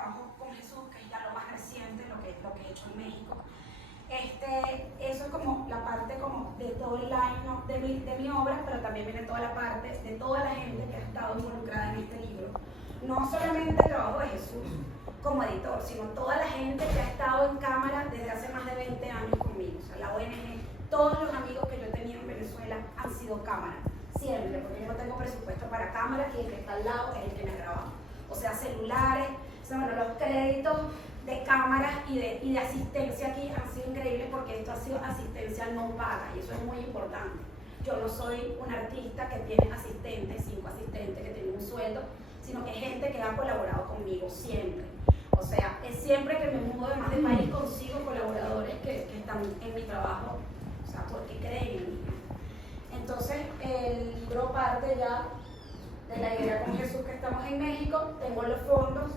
trabajo con Jesús, que es ya lo más reciente, lo que he hecho en México. Eso es como la parte como de todo el line de mi obra, pero también viene toda la parte de toda la gente que ha estado involucrada en este libro. No solamente el trabajo de Jesús como editor, sino toda la gente que ha estado en cámara desde hace más de 20 años conmigo. O sea, la ONG, todos los amigos que yo he tenido en Venezuela han sido cámara, siempre, porque yo no tengo presupuesto para cámara y el que está al lado es el que me ha grabado. O sea, celulares, bueno, los créditos de cámaras y de asistencia aquí han sido increíbles porque esto ha sido asistencia no paga y eso es muy importante. Yo no soy un artista que tiene asistentes, 5 asistentes que tienen un sueldo, sino que es gente que ha colaborado conmigo siempre. O sea, es siempre que me mudo además de país consigo colaboradores que están en mi trabajo, o sea, porque creen en mí. Entonces, el libro parte ya de la idea con Jesús que estamos en México, tengo los fondos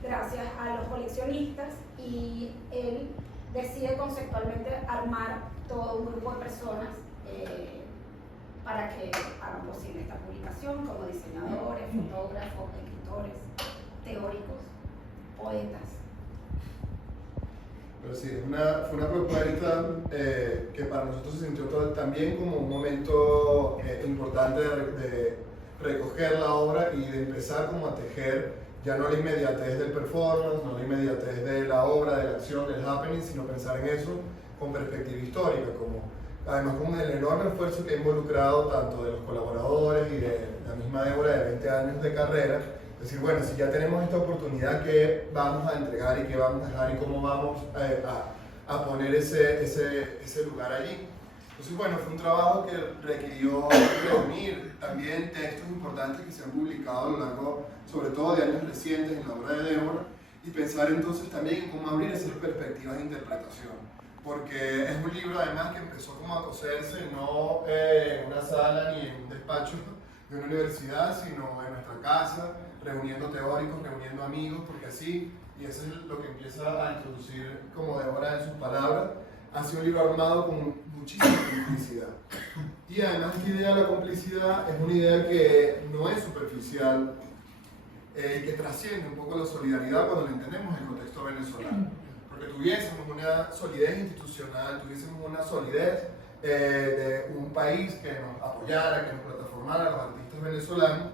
gracias a los coleccionistas y él decide conceptualmente armar todo un grupo de personas para que hagan posible esta publicación, como diseñadores, fotógrafos, escritores, teóricos, poetas. Pero sí, fue una propuesta que para nosotros se sintió también como un momento importante de recoger la obra y de empezar como a tejer ya no la inmediatez del performance, no la inmediatez de la obra, de la acción, del happening, sino pensar en eso con perspectiva histórica, además con el enorme esfuerzo que ha involucrado tanto de los colaboradores y de la misma Débora de 20 años de carrera. Decir, bueno, si ya tenemos esta oportunidad, ¿qué vamos a entregar y qué vamos a dejar y cómo vamos a poner ese lugar allí? Entonces, bueno, fue un trabajo que requirió reunir también textos importantes que se han publicado a lo largo, sobre todo de años recientes, en la obra de Débora, y pensar entonces también en cómo abrir esas perspectivas de interpretación. Porque es un libro además que empezó como a coserse no en una sala ni en un despacho de una universidad, sino en nuestra casa, reuniendo teóricos, reuniendo amigos, porque así, y eso es lo que empieza a introducir como Débora en sus palabras, ha sido un libro armado con muchísima complicidad. Y además esta idea de la complicidad es una idea que no es superficial, que trasciende un poco la solidaridad cuando la entendemos en el contexto venezolano. Porque tuviésemos una solidez institucional, tuviésemos una solidez de un país que nos apoyara, que nos plataformara a los artistas venezolanos,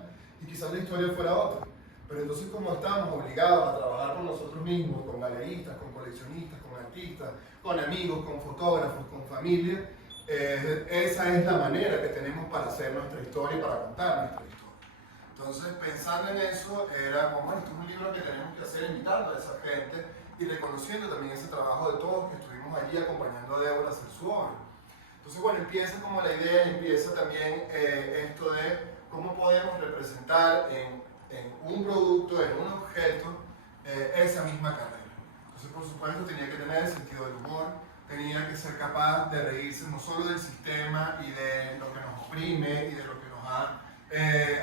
y quizás la historia fuera otra. Pero entonces, como estamos obligados a trabajar con nosotros mismos, con galeristas, con coleccionistas, con artistas, con amigos, con fotógrafos, con familia, esa es la manera que tenemos para hacer nuestra historia y para contar nuestra historia. Entonces, pensando en eso, era como, bueno, esto es un libro que tenemos que hacer invitando a esa gente y reconociendo también ese trabajo de todos que estuvimos allí acompañando a Débora a hacer su obra. Entonces, bueno, empieza como la idea y empieza también esto de cómo podemos representar en un producto, en un objeto, esa misma carrera. Entonces, por supuesto, tenía que tener el sentido del humor, tenía que ser capaz de reírse no solo del sistema y de lo que nos oprime y de lo que nos ha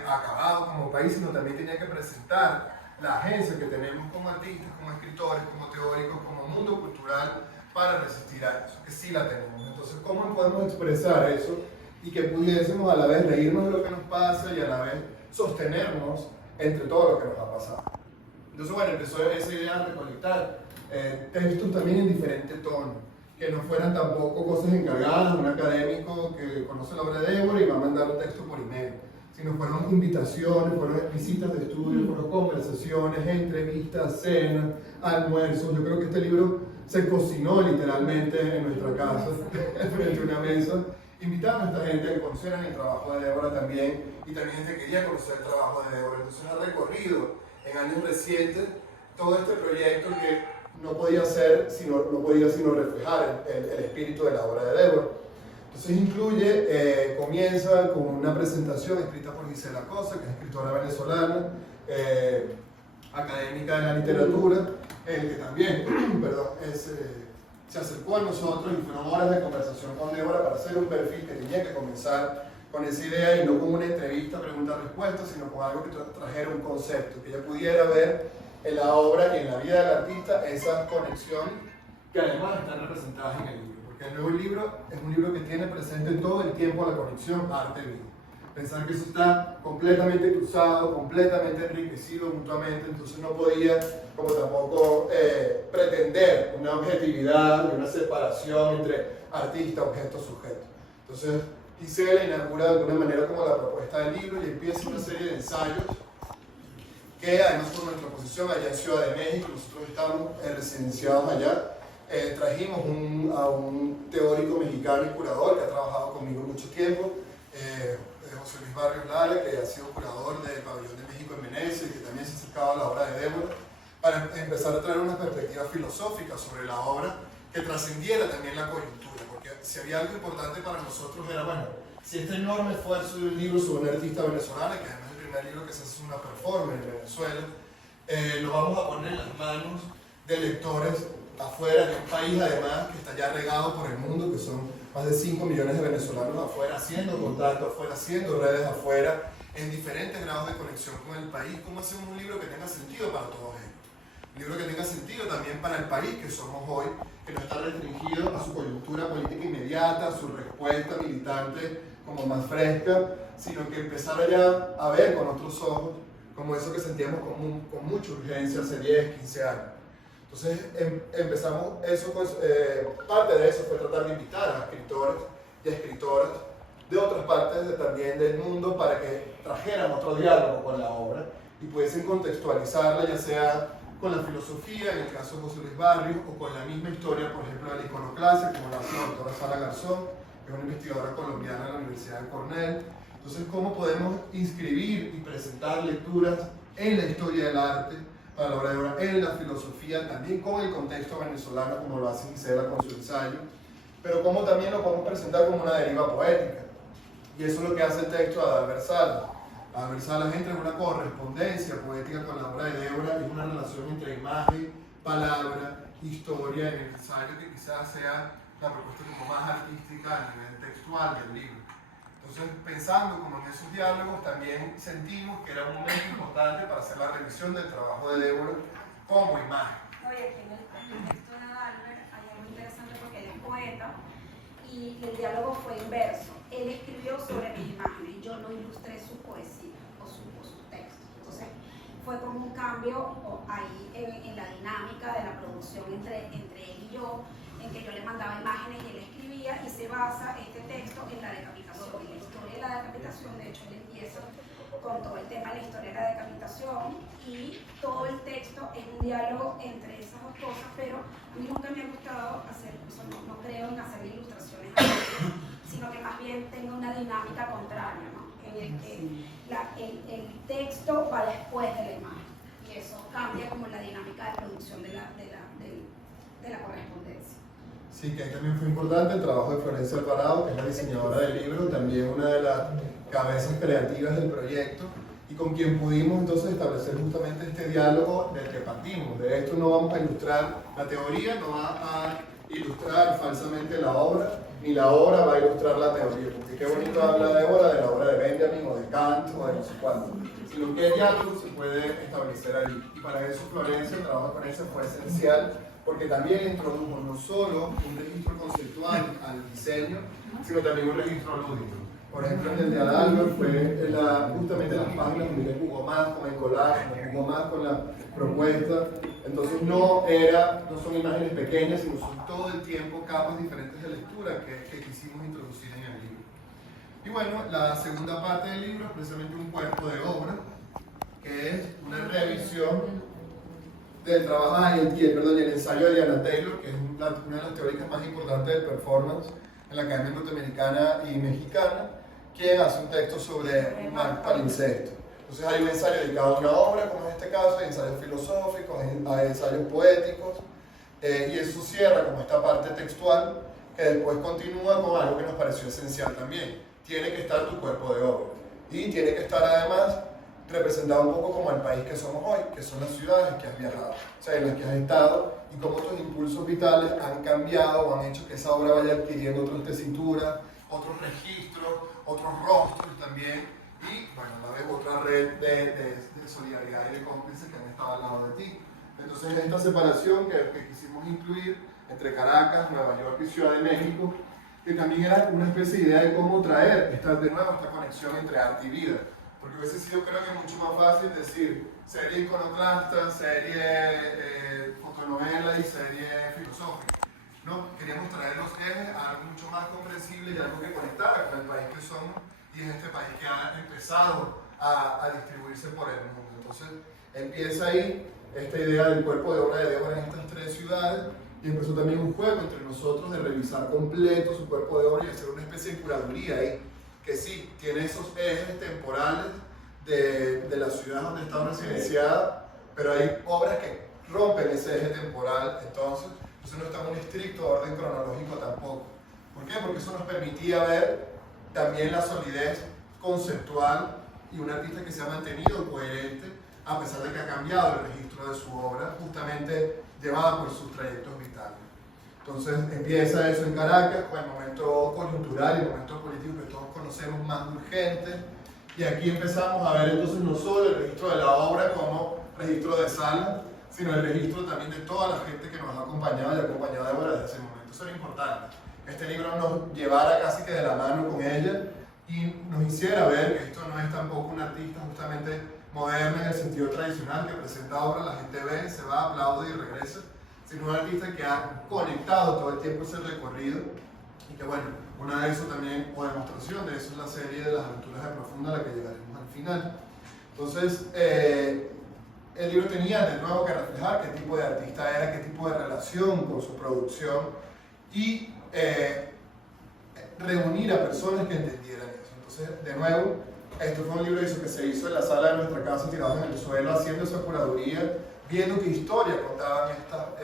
acabado como país, sino también tenía que presentar la agencia que tenemos como artistas, como escritores, como teóricos, como mundo cultural para resistir a eso, que sí la tenemos. Entonces, ¿cómo podemos expresar eso y que pudiésemos a la vez reírnos de lo que nos pasa y a la vez sostenernos entre todo lo que nos ha pasado? Entonces, bueno, empezó esa idea de recolectar textos también en diferentes tonos, que no fueran tampoco cosas encargadas de un académico que conoce la obra de Débora y va a mandar un texto por email, sino fueron invitaciones, fueron visitas de estudio, fueron conversaciones, entrevistas, cenas, almuerzos. Yo creo que este libro se cocinó literalmente en nuestra casa, frente a una mesa, invitando a esta gente a que conocieran el trabajo de Débora también, y también gente que quería conocer el trabajo de Débora. Entonces ha recorrido en años recientes todo este proyecto que no podía sino reflejar el espíritu de la obra de Débora. Entonces comienza con una presentación escrita por Gisela Cosa, que es escritora venezolana, académica de la literatura, que también se acercó a nosotros y fueron horas de conversación con Débora para hacer un perfil que tenía que comenzar con esa idea y no con una entrevista, pregunta-respuesta, sino con algo que trajera un concepto, que ella pudiera ver en la obra y en la vida del artista esas conexiones que además están representadas en el libro. Porque el nuevo libro es un libro que tiene presente todo el tiempo la conexión arte-vida. Pensar que eso está completamente cruzado, completamente enriquecido mutuamente, entonces no podía como tampoco pretender una objetividad y una separación entre artista, objeto, sujeto. Entonces Gisela inaugura de alguna manera como la propuesta del libro y empieza una serie de ensayos que además por nuestra posición allá en Ciudad de México, nosotros estamos residenciados allá, trajimos a un teórico mexicano y curador que ha trabajado conmigo mucho tiempo, José Luis Barrios Lara, que ha sido curador del Pabellón de México en Venecia y que también se acercaba a la obra de Débora, para empezar a traer una perspectiva filosófica sobre la obra que trascendiera también la coyuntura, porque si había algo importante para nosotros era, bueno, si este enorme esfuerzo de un libro sobre una artista venezolana, que además es el primer libro que se hace una performance en Venezuela, lo vamos a poner en las manos de lectores afuera, de un país además que está ya regado por el mundo, que son más de 5 millones de venezolanos afuera, haciendo contacto afuera, haciendo redes afuera, en diferentes grados de conexión con el país. ¿Cómo hacemos un libro que tenga sentido para todos ellos? Un libro que tenga sentido también para el país que somos hoy, que no está restringido a su coyuntura política inmediata, a su respuesta militante como más fresca, sino que empezara ya a ver con otros ojos, como eso que sentíamos con mucha urgencia hace 10, 15 años. Entonces empezamos eso, pues, parte de eso fue tratar de invitar a escritores y a escritoras de otras partes también del mundo para que trajeran otro diálogo con la obra y pudiesen contextualizarla, ya sea con la filosofía, en el caso de José Luis Barrios, o con la misma historia, por ejemplo, de la iconoclasia, como la hace la doctora Sara Garzón, que es una investigadora colombiana de la Universidad de Cornell. Entonces, ¿cómo podemos inscribir y presentar lecturas en la historia del arte, para la obra de obra, en la filosofía, también con el contexto venezolano, como lo hace Gisela con su ensayo, pero cómo también lo podemos presentar como una deriva poética? Y eso es lo que hace el texto de Adalbert Salas. Adalbert Salas entra en una correspondencia poética con la obra de Débora, es una relación entre imagen, palabra, historia, en el ensayo que quizás sea la propuesta como más artística a nivel textual del libro. Entonces, pensando como en esos diálogos, también sentimos que era un momento importante para hacer la revisión del trabajo de Débora como imagen. Oye, aquí en el texto de Adalbert hay algo interesante porque él es poeta y el diálogo fue inverso. Él escribió sobre mis imágenes, yo no ilustré su poesía o sus textos. Entonces, fue como un cambio ahí en la dinámica de la producción entre él y yo, en que yo le mandaba imágenes y él escribía, y se basa este texto en la decapitación, en la historia de la decapitación. De hecho, él empieza con todo el tema de la historia de la decapitación y todo el texto es un diálogo entre esas dos cosas, pero a mí nunca me ha gustado hacer, no creo en hacer ilustraciones sino que más bien tenga una dinámica contraria, ¿no? En el que el texto va después de la imagen y eso cambia como la dinámica de producción de la correspondencia. Sí, que ahí también fue importante el trabajo de Florencia Alvarado, que es la diseñadora del libro, también una de las cabezas creativas del proyecto, y con quien pudimos entonces establecer justamente este diálogo del que partimos. De esto no vamos a ilustrar, la teoría no va a ilustrar falsamente la obra, ni la obra va a ilustrar la teoría, porque qué bonito habla Débora de la obra de Benjamin o de Kant o de no sé cuánto, sino que el diálogo se puede establecer ahí. Y para eso Florencia, el trabajo de Florencia fue esencial, porque también introdujo no solo un registro conceptual al diseño, sino también un registro lúdico. Por ejemplo, en el de Adalbert fue justamente las páginas donde jugó más con el collage, jugó más con la propuesta. Entonces no son imágenes pequeñas, sino son todo el tiempo capas diferentes de lectura que quisimos introducir en el libro. Y bueno, la segunda parte del libro es precisamente un cuerpo de obra, que es una revisión del trabajo y el ensayo de Diana Taylor, que es una de las teóricas más importantes del performance en la Academia Norteamericana y Mexicana, quien hace un texto sobre palimpsesto. Entonces hay un ensayo dedicado a una obra, como en este caso, hay ensayos filosóficos, hay ensayos poéticos, y eso cierra como esta parte textual, que después continúa con algo que nos pareció esencial también. Tiene que estar tu cuerpo de obra, y tiene que estar además representado un poco como el país que somos hoy, que son las ciudades que has viajado, o sea, en las que has estado, y cómo tus impulsos vitales han cambiado o han hecho que esa obra vaya adquiriendo otras tesituras, otros registros, otros rostros también, y bueno, a la vez otra red de solidaridad y de cómplices que han estado al lado de ti. Entonces, esta separación que quisimos incluir entre Caracas, Nueva York y Ciudad de México que también era una especie de idea de cómo traer de nuevo esta conexión entre arte y vida. Porque hubiese sido, creo que, mucho más fácil decir serie iconoclasta, serie fotonovela y serie filosófica. No, queríamos traer los ejes a algo mucho más comprensible y algo que conectara con el país que somos y es este país que ha empezado a distribuirse por el mundo. Entonces empieza ahí esta idea del cuerpo de obra de Débora en estas 3 ciudades y empezó también un juego entre nosotros de revisar completo su cuerpo de obra y hacer una especie de curaduría ahí, que sí, tiene esos ejes temporales de la ciudad donde está residenciada, pero hay obras que rompen ese eje temporal, entonces no está en un estricto orden cronológico tampoco. ¿Por qué? Porque eso nos permitía ver también la solidez conceptual y un artista que se ha mantenido coherente a pesar de que ha cambiado el registro de su obra, justamente llevada por sus trayectos vitales. Entonces empieza eso en Caracas, con el momento coyuntural y el momento político que todos conocemos más urgente, y aquí empezamos a ver entonces no solo el registro de la obra como registro de sala, sino el registro también de toda la gente que nos ha acompañado y ha acompañado a Débora desde ese momento. Eso era importante. Este libro nos llevara casi que de la mano con ella y nos hiciera ver que esto no es tampoco un artista justamente moderno en el sentido tradicional, que presenta obras, la gente ve, se va, aplaude y regresa, sino un artista que ha conectado todo el tiempo ese recorrido y que, bueno, una de eso también, o demostración de eso, es la serie de las aventuras de Profunda, a la que llegaremos al final. Entonces, el libro tenía de nuevo que reflejar qué tipo de artista era, qué tipo de relación con su producción y reunir a personas que entendieran eso. Entonces, de nuevo, esto fue un libro que se hizo en la sala de nuestra casa, tirado en el suelo, haciendo esa curaduría, viendo qué historia contaban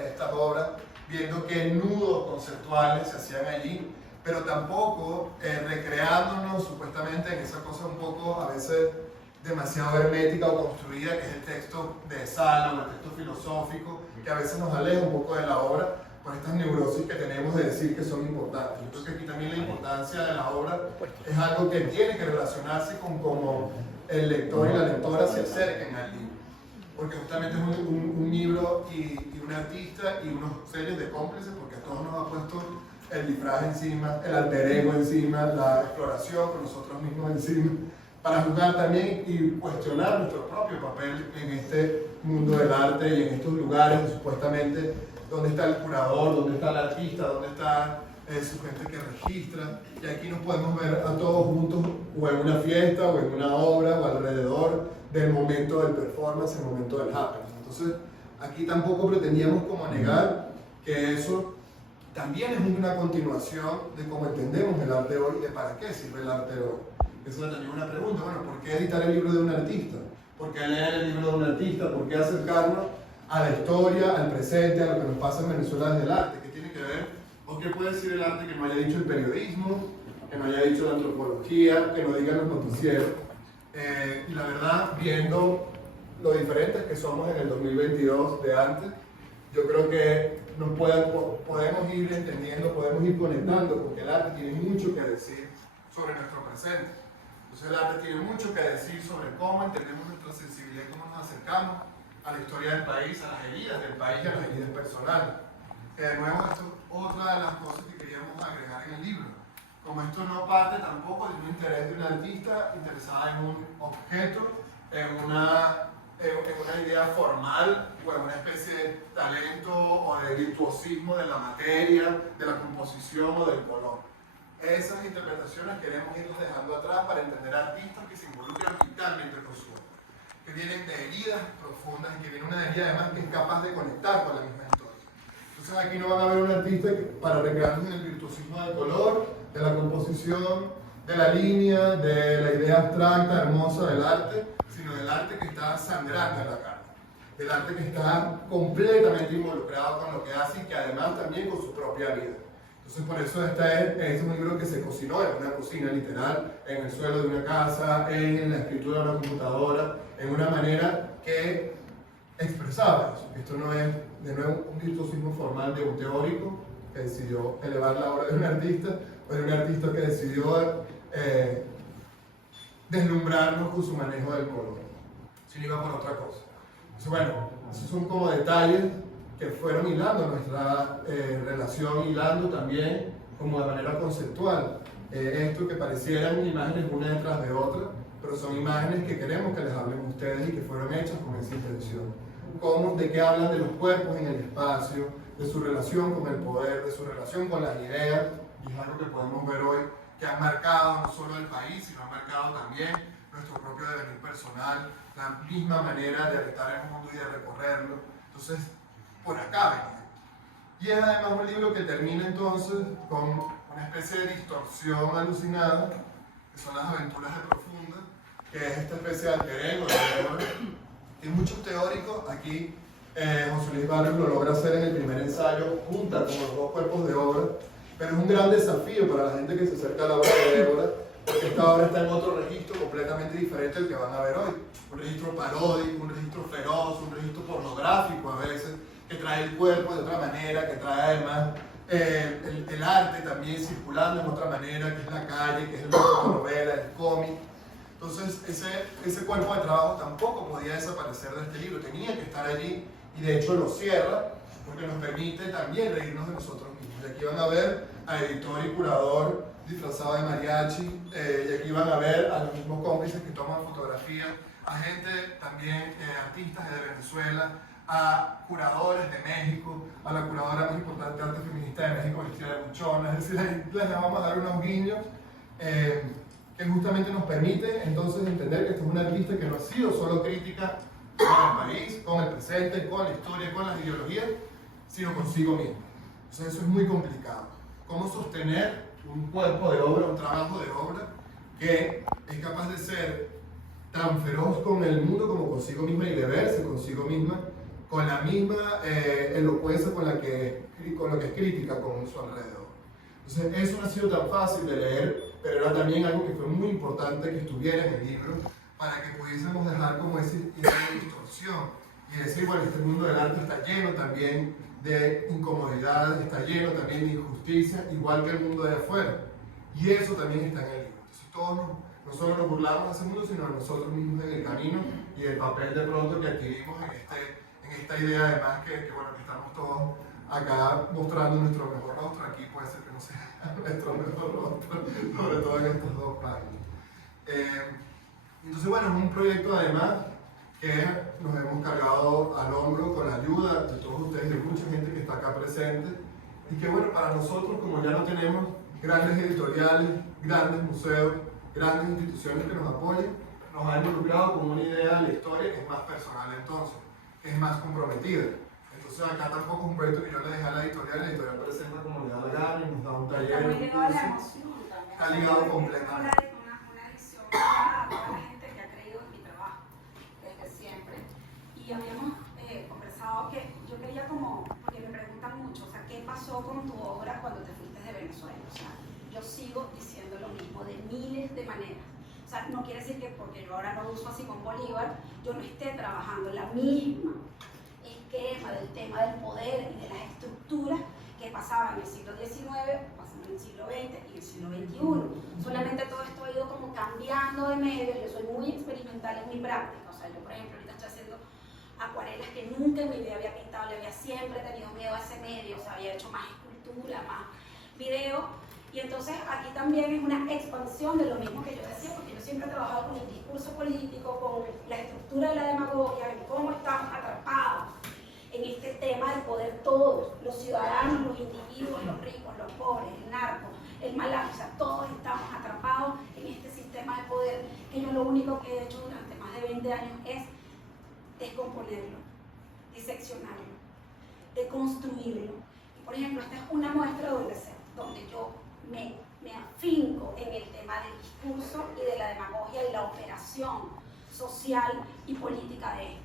estas obras, viendo qué nudos conceptuales se hacían allí, pero tampoco recreándonos supuestamente en esa cosa un poco a veces demasiado hermética o construida, que es el texto de sala o el texto filosófico, que a veces nos aleja un poco de la obra por estas neurosis que tenemos de decir que son importantes. Yo creo que aquí también la importancia de la obra es algo que tiene que relacionarse con cómo el lector y la lectora se acerquen al libro, porque justamente es un libro y un artista y unos series de cómplices, porque a todos nos ha puesto el disfraz encima, el alter ego encima, la exploración con nosotros mismos encima, para jugar también y cuestionar nuestro propio papel en este mundo del arte y en estos lugares de, supuestamente, dónde está el curador, dónde está el artista, dónde está su gente que registra. Y aquí nos podemos ver a todos juntos o en una fiesta o en una obra o alrededor del momento del performance, el momento del happening. Entonces aquí tampoco pretendíamos como negar que eso también es una continuación de cómo entendemos el arte hoy y de para qué sirve el arte hoy. Esa es también una pregunta. Bueno, ¿por qué editar el libro de un artista? ¿Por qué leer el libro de un artista? ¿Por qué acercarnos a la historia, al presente, a lo que nos pasa en Venezuela desde el arte? ¿Qué tiene que ver? ¿O qué puede decir el arte que no haya dicho el periodismo, que no haya dicho la antropología, que no digan los noticieros? Y la verdad, viendo lo diferentes que somos en el 2022 de antes, yo creo que podemos ir entendiendo, podemos ir conectando, porque el arte tiene mucho que decir sobre nuestro presente. Entonces el arte tiene mucho que decir sobre cómo entendemos nuestra sensibilidad y cómo nos acercamos a la historia del país, a las heridas del país y a las heridas personales. Que de nuevo esto es otra de las cosas que queríamos agregar en el libro. Como esto no parte tampoco de un interés de un artista interesada en un objeto, en una idea formal o en una especie de talento o de virtuosismo de la materia, de la composición o del color. Esas interpretaciones queremos irlas dejando atrás para entender artistas que se involucran vitalmente con su obra, que vienen de heridas profundas y que vienen una herida además que es capaz de conectar con la misma historia. Entonces aquí no van a ver un artista para recrearnos en el virtuosismo del color, de la composición, de la línea, de la idea abstracta, hermosa del arte, sino del arte que está sangrando en la carne, del arte que está completamente involucrado con lo que hace y que además también con su propia vida. Entonces por eso este es un libro que se cocinó en una cocina literal, en el suelo de una casa, en la escritura de una computadora, en una manera que expresaba eso. Esto no es, de nuevo, un virtuosismo formal de un teórico que decidió elevar la obra de un artista, o de un artista que decidió deslumbrarnos con su manejo del color, sino iba por otra cosa. Entonces, bueno, esos son como detalles que fueron hilando nuestra relación, hilando también como de manera conceptual esto que parecieran imágenes una detrás de otra, pero son imágenes que queremos que les hablen a ustedes y que fueron hechas con esa intención. De qué hablan de los cuerpos en el espacio, de su relación con el poder, de su relación con las ideas, y es algo que podemos ver hoy que han marcado no solo el país, sino han marcado también nuestro propio devenir personal, la misma manera de habitar el mundo y de recorrerlo. Entonces, por acá venía. Y es además un libro que termina entonces con una especie de distorsión alucinada, que son las aventuras de Profunda, que es esta especie de alter ego de Débora. Y muchos teóricos, aquí José Luis Barrios lo logra hacer en el primer ensayo, junta como los dos cuerpos de obra, pero es un gran desafío para la gente que se acerca a la obra de Débora, porque esta obra está en otro registro completamente diferente al que van a ver hoy. Un registro paródico, un registro feroz, un registro pornográfico a veces, que trae el cuerpo de otra manera, que trae además el arte también circulando en otra manera, que es la calle, que es la novela, el cómic. Entonces ese cuerpo de trabajo tampoco podía desaparecer de este libro, tenía que estar allí, y de hecho lo cierra porque nos permite también reírnos de nosotros mismos. Y aquí van a ver a editor y curador disfrazado de mariachi, y aquí van a ver a los mismos cómplices que toman fotografías, a gente también, artistas de Venezuela, a curadores de México, a la curadora más importante de arte feminista de México, Cristina de Buchona. Es decir, ahí les vamos a dar unos guiños que justamente nos permite entonces entender que esto es una artista que no ha sido solo crítica con el país, con el presente, con la historia, con las ideologías, sino consigo misma. Entonces eso es muy complicado. ¿Cómo sostener un cuerpo de obra, un trabajo de obra que es capaz de ser tan feroz con el mundo como consigo misma y de verse consigo misma con la misma elocuencia con lo que es crítica con su alrededor? Entonces eso no ha sido tan fácil de leer, pero era también algo que fue muy importante que estuviera en el libro para que pudiésemos dejar como esa idea de distorsión y decir, bueno, este mundo del arte está lleno también de incomodidades, está lleno también de injusticia, igual que el mundo de afuera. Y eso también está en el libro. Entonces todos no solo nos burlamos de ese mundo, sino de nosotros mismos en el camino y el papel de pronto que adquirimos en esta idea además que bueno, que estamos todos acá mostrando nuestro mejor rostro. Aquí puede ser que no sea nuestro mejor rostro, sobre todo en estas dos páginas. Entonces bueno, es un proyecto además que nos hemos cargado al hombro con la ayuda de todos ustedes y de mucha gente que está acá presente, y que bueno, para nosotros, como ya no tenemos grandes editoriales, grandes museos, grandes instituciones que nos apoyen, nos ha involucrado con una idea de la historia que es más personal entonces, que es más comprometida. Entonces acá tampoco es un proyecto que yo le dejé a la editorial presenta como le da la gana y nos da un taller. Está muy ligado a la emoción también. Está ligado completamente. Una edición a toda la gente que ha creído en mi trabajo desde siempre. Y habíamos conversado que yo quería como, porque me preguntan mucho, o sea, ¿qué pasó con tu obra cuando te fuiste de Venezuela? O sea, yo sigo diciendo lo mismo de miles de maneras. O sea, no quiere decir que porque yo ahora no uso así con Bolívar, yo no esté trabajando la misma esquema del tema del poder y de las estructuras que pasaban en el siglo XIX, pasaban en el siglo XX y en el siglo XXI. Solamente todo esto ha ido como cambiando de medios. Yo soy muy experimental en mi práctica. O sea, yo por ejemplo ahorita estoy haciendo acuarelas que nunca en mi vida había pintado, le había siempre tenido miedo a ese medio. O sea, había hecho más escultura, más video. Y entonces aquí también es una expansión de lo mismo que yo decía, porque yo siempre he trabajado con el discurso político, con la estructura de la demagogia, en cómo estamos atrapados en este tema del poder todos, los ciudadanos, los individuos, los ricos, los pobres, el narco, el malazo, o sea, todos estamos atrapados en este sistema de poder, que yo lo único que he hecho durante más de 20 años es descomponerlo, diseccionarlo, deconstruirlo. Y por ejemplo, esta es una muestra donde yo me afinco en el tema del discurso y de la demagogia y la operación social y política de esto.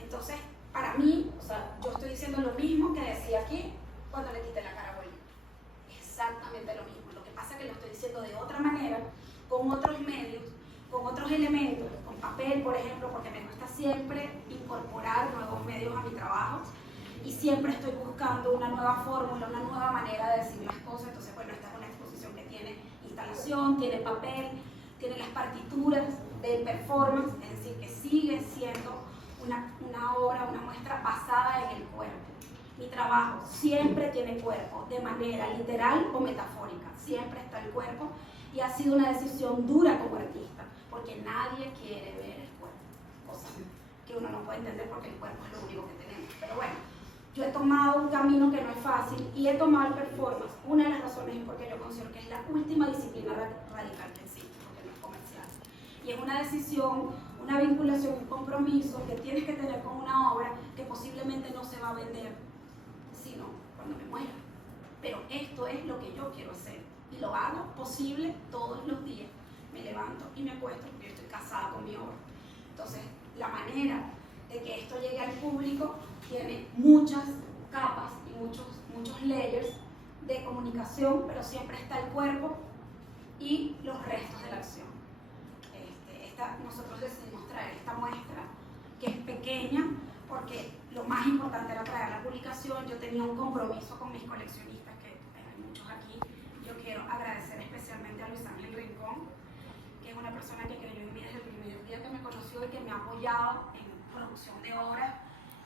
Entonces, para mí, o sea, yo estoy diciendo lo mismo que decía aquí cuando le quité la cara a Bolívar. Exactamente lo mismo. Lo que pasa es que lo estoy diciendo de otra manera, con otros medios, con otros elementos, con papel, por ejemplo, porque me gusta siempre incorporar nuevos medios a mi trabajo y siempre estoy buscando una nueva fórmula, una nueva manera de decir las cosas. Entonces, bueno, esta es una exposición que tiene instalación, tiene papel, tiene las partituras del performance, es decir, que sigue siendo una obra, una muestra basada en el cuerpo. Mi trabajo siempre tiene cuerpo, de manera literal o metafórica, siempre está el cuerpo, y ha sido una decisión dura como artista, porque nadie quiere ver el cuerpo, cosa que uno no puede entender porque el cuerpo es lo único que tenemos. Pero bueno, yo he tomado un camino que no es fácil y he tomado el performance, una de las razones es porque yo considero que es la última disciplina radical que existe, porque no es comercial. Y es una decisión, una vinculación, un compromiso que tienes que tener con una obra que posiblemente no se va a vender, sino cuando me muera. Pero esto es lo que yo quiero hacer y lo hago posible todos los días. Me levanto y me acuesto porque yo estoy casada con mi obra. Entonces, la manera de que esto llegue al público tiene muchas capas y muchos layers de comunicación, pero siempre está el cuerpo y los restos de la acción. Nosotros decidimos traer esta muestra, que es pequeña, porque lo más importante era traer la publicación. Yo tenía un compromiso con mis coleccionistas, que hay muchos aquí. Yo quiero agradecer especialmente a Luis Ángel Rincón, que es una persona que creyó en mí desde el primer día que me conoció y que me ha apoyado en producción de obras.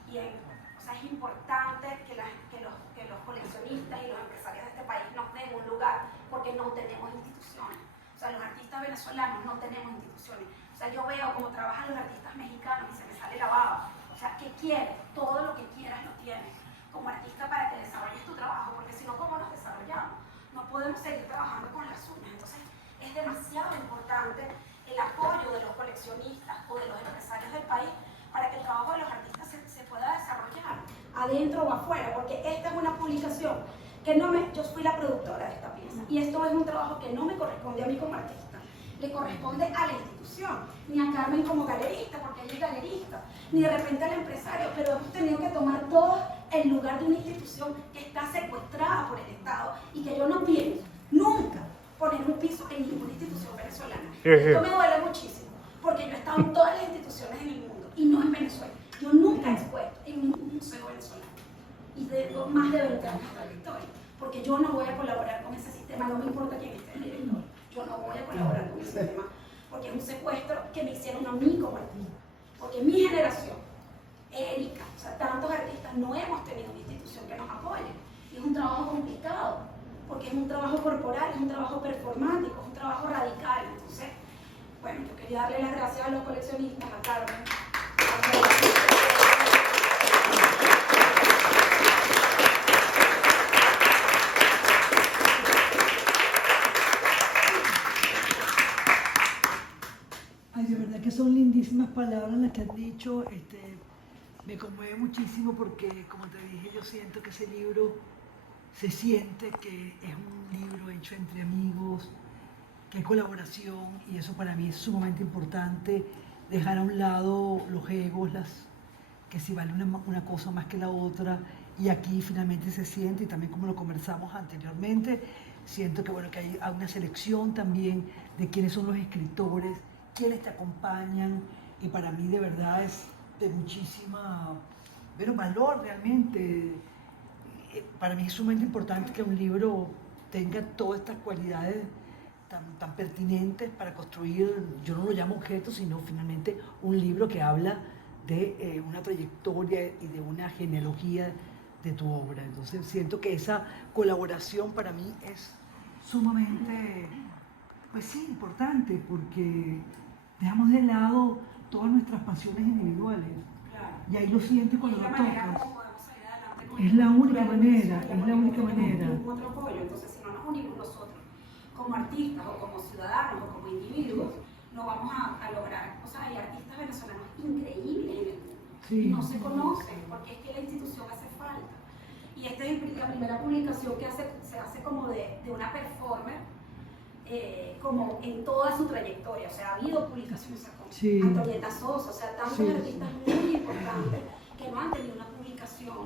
Y o sea, es importante que los coleccionistas y los empresarios de este país nos den un lugar, porque no tenemos instituciones. O sea, los artistas venezolanos no tenemos instituciones. O sea, yo veo cómo trabajan los artistas mexicanos y se me sale la baba. O sea, ¿qué quieres? Todo lo que quieras lo tienes como artista para que desarrolles tu trabajo, porque si no, ¿cómo nos desarrollamos? No podemos seguir trabajando con las uñas. Entonces, es demasiado importante el apoyo de los coleccionistas o de los empresarios del país para que el trabajo de los artistas se pueda desarrollar adentro o afuera, porque esta es una publicación que yo fui la productora de esta pieza y esto es un trabajo que no me corresponde a mí como artista, le corresponde a la institución, ni a Carmen como galerista, porque ella es galerista, ni de repente al empresario, pero hemos tenido que tomar todo el lugar de una institución que está secuestrada por el Estado y que yo no pienso nunca poner un piso en ninguna institución venezolana. Esto me duele muchísimo, porque yo he estado en todas las instituciones en el mundo y no en Venezuela. Yo nunca he expuesto en un museo venezolano y tengo más de 20 años de trayectoria, porque yo no voy a colaborar con ese sistema, no me importa quién esté el director, yo no voy a colaborar con ese sistema, porque es un secuestro que me hicieron a mí como artista, porque mi generación, Erika, o sea, tantos artistas no hemos tenido una institución que nos apoye, y es un trabajo complicado, porque es un trabajo corporal, es un trabajo performático, es un trabajo radical. Entonces, bueno, yo quería darle las gracias a los coleccionistas, a Carmen, Ay, de verdad que son lindísimas palabras las que has dicho. Me conmueve muchísimo porque, como te dije, yo siento que ese libro se siente que es un libro hecho entre amigos, que hay colaboración, y eso para mí es sumamente importante, dejar a un lado los egos, que si vale una cosa más que la otra, y aquí finalmente se siente, y también como lo conversamos anteriormente, siento que, bueno, que hay una selección también de quiénes son los escritores, quiénes te acompañan, y para mí de verdad es de muchísima, valor realmente. Para mí es sumamente importante que un libro tenga todas estas cualidades tan pertinentes para construir, yo no lo llamo objeto, sino finalmente un libro que habla de una trayectoria y de una genealogía de tu obra. Entonces siento que esa colaboración para mí es sumamente, pues sí, importante, porque dejamos de lado todas nuestras pasiones individuales. claro. Y ahí lo sientes cuando lo Es la manera tocas. como podemos salir adelante con Es la esto. única manera, Sí, es la única porque no manera. tenemos ningún otro apoyo. Entonces, si no nos unimos nosotros, como artistas o como ciudadanos o como individuos, no vamos a lograr. O sea, hay artistas venezolanos increíbles en el mundo. Sí. No se conocen porque es que la institución hace falta. Y esta es la primera publicación que se hace como de una performer, como en toda su trayectoria. O sea, ha habido publicaciones como Sí. Antonieta Sosa, o sea, tantos Sí. artistas muy importantes que no han tenido una publicación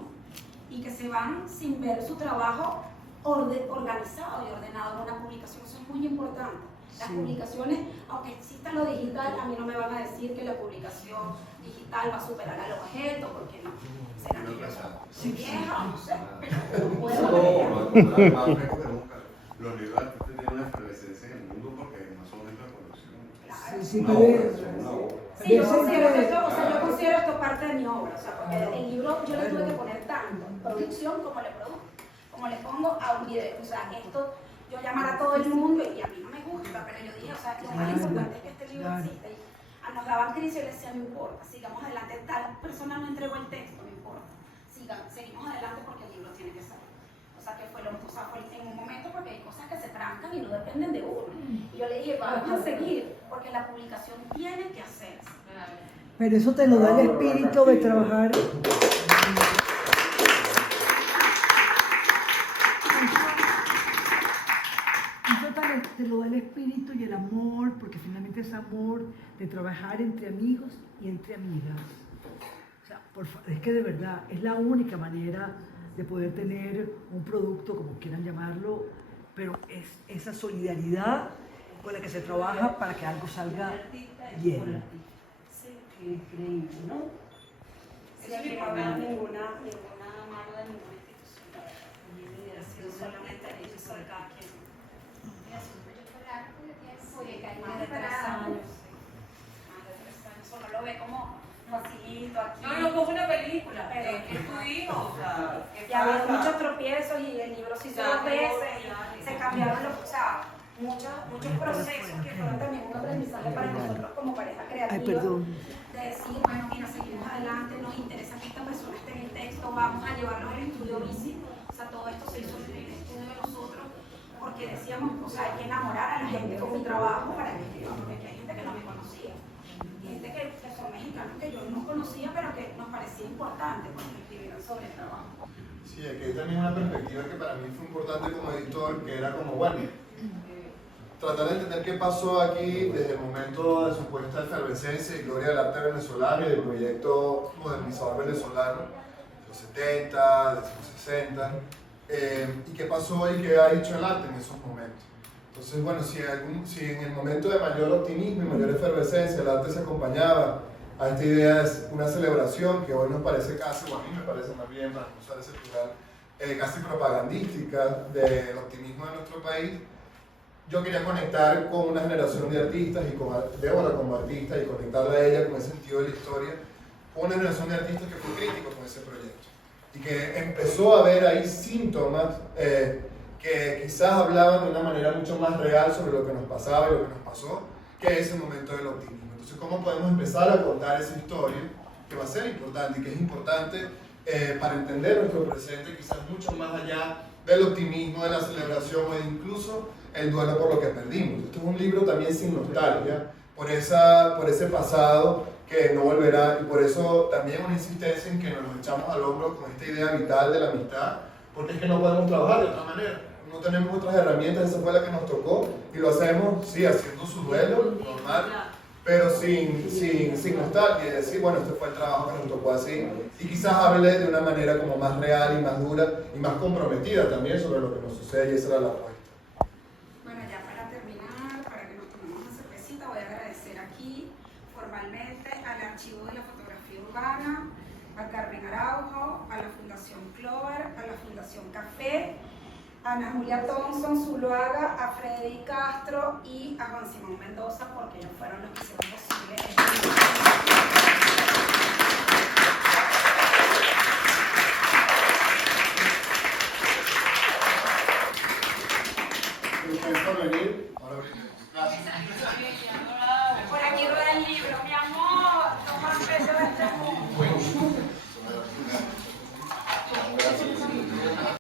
y que se van sin ver su trabajo organizado y ordenado en una publicación. Eso es muy importante. Las Sí. publicaciones, aunque exista lo digital, a mí no me van a decir que la publicación digital va a superar al objeto, porque no. Será que yo soy vieja, no sé, pero no puedo. Más fresco que nunca. Los libros de artistas tienen una efervescencia en el mundo porque no son libros de colección. Claro. Sí, Una pero obra, son una obra. Sí, yo considero esto parte de mi obra, o sea, porque el libro yo le tuve que poner tanto, producción, cómo le produzco, cómo le pongo a un video. O sea, esto yo llamar a todo el mundo y a mí no me gusta, pero yo dije, o sea, lo más importante es que este libro existe. Y nos daban crisis y yo les decía, no importa, sigamos adelante, tal persona no entregó el texto, no importa, seguimos adelante porque el libro tiene que salir. O sea, que fue en un momento porque hay cosas que se trancan y no dependen de uno. Y yo le dije, vamos a seguir, porque la publicación tiene que hacerse. Pero eso te lo da el espíritu de trabajar. Te lo da el espíritu y el amor, porque finalmente es amor de trabajar entre amigos y entre amigas. O sea, es que de verdad es la única manera de poder tener un producto, como quieran llamarlo, pero es esa solidaridad con la que se trabaja para que algo salga bien. Sí, qué increíble, ¿no? Sí, aquí no habrá ninguna mano de ninguna institución. Ha sido solamente el hecho de cada quien. Más de 3 años. Más de 3 años. Uno lo ve como facilito aquí. No, como una película, pero ¿qué estuvimos? O sea, ¿qué Y había pasa? muchos tropiezos y el libro se hizo 2 veces y se cambiaron muchos procesos que fueron también un aprendizaje para nosotros como pareja creativa. Ay, perdón. De decir, bueno, mira, seguimos adelante, nos interesa que esta persona esté en el texto, vamos a llevarlo al estudio Bici. O sea, todo esto se hizo en el estudio de nosotros porque decíamos, o sea, hay que enamorar a la gente con mi trabajo para que escriban, porque aquí hay gente que no me conocía. Y gente que son mexicanos que yo no conocía, pero que nos parecía importante porque escribieran sobre el trabajo. Sí, aquí hay también una perspectiva que para mí fue importante como editor, que era como, bueno, tratar de entender qué pasó aquí desde el momento de supuesta efervescencia y gloria del arte venezolano y del proyecto modernizador venezolano, de los 70, de los 60, y qué pasó y qué ha hecho el arte en esos momentos. Entonces, bueno, si en el momento de mayor optimismo y mayor efervescencia el arte se acompañaba a esta idea de una celebración que hoy nos parece casi, o a mí me parece más bien, para no usar ese plural, casi propagandística del optimismo de nuestro país, yo quería conectar con una generación de artistas y con Débora como artista y conectarla a ella con ese sentido de la historia, con una generación de artistas que fue crítico con ese proyecto y que empezó a ver ahí síntomas que quizás hablaban de una manera mucho más real sobre lo que nos pasaba y lo que nos pasó que ese momento del optimismo. Entonces, ¿cómo podemos empezar a contar esa historia que va a ser importante y que es importante para entender nuestro presente, quizás mucho más allá del optimismo, de la celebración o incluso el duelo por lo que perdimos? Esto es un libro también sin nostalgia, por ese pasado que no volverá, y por eso también una insistencia en que nos echamos al hombro con esta idea vital de la amistad, porque es que no podemos trabajar de otra manera, no tenemos otras herramientas, esa fue la que nos tocó, y lo hacemos, sí, haciendo su duelo, normal, pero sin nostalgia, y decir, bueno, este fue el trabajo que nos tocó así, y quizás hable de una manera como más real y más dura, y más comprometida también sobre lo que nos sucede, y esa era la apuesta. Bueno, ya para terminar, para que nos tomemos una cervecita, voy a agradecer aquí formalmente al Archivo de la Fotografía Urbana, a Carmen Araujo, a la Fundación Clover, a la Fundación Café, a Ana Julia Thompson Zuluaga, a Freddy Castro y a Juan Simón Mendoza, porque ellos fueron los que hicieron posible este Gracias por venir. Ahora gracias. Por aquí rueda el libro, mi amor, toma el peso de este mundo.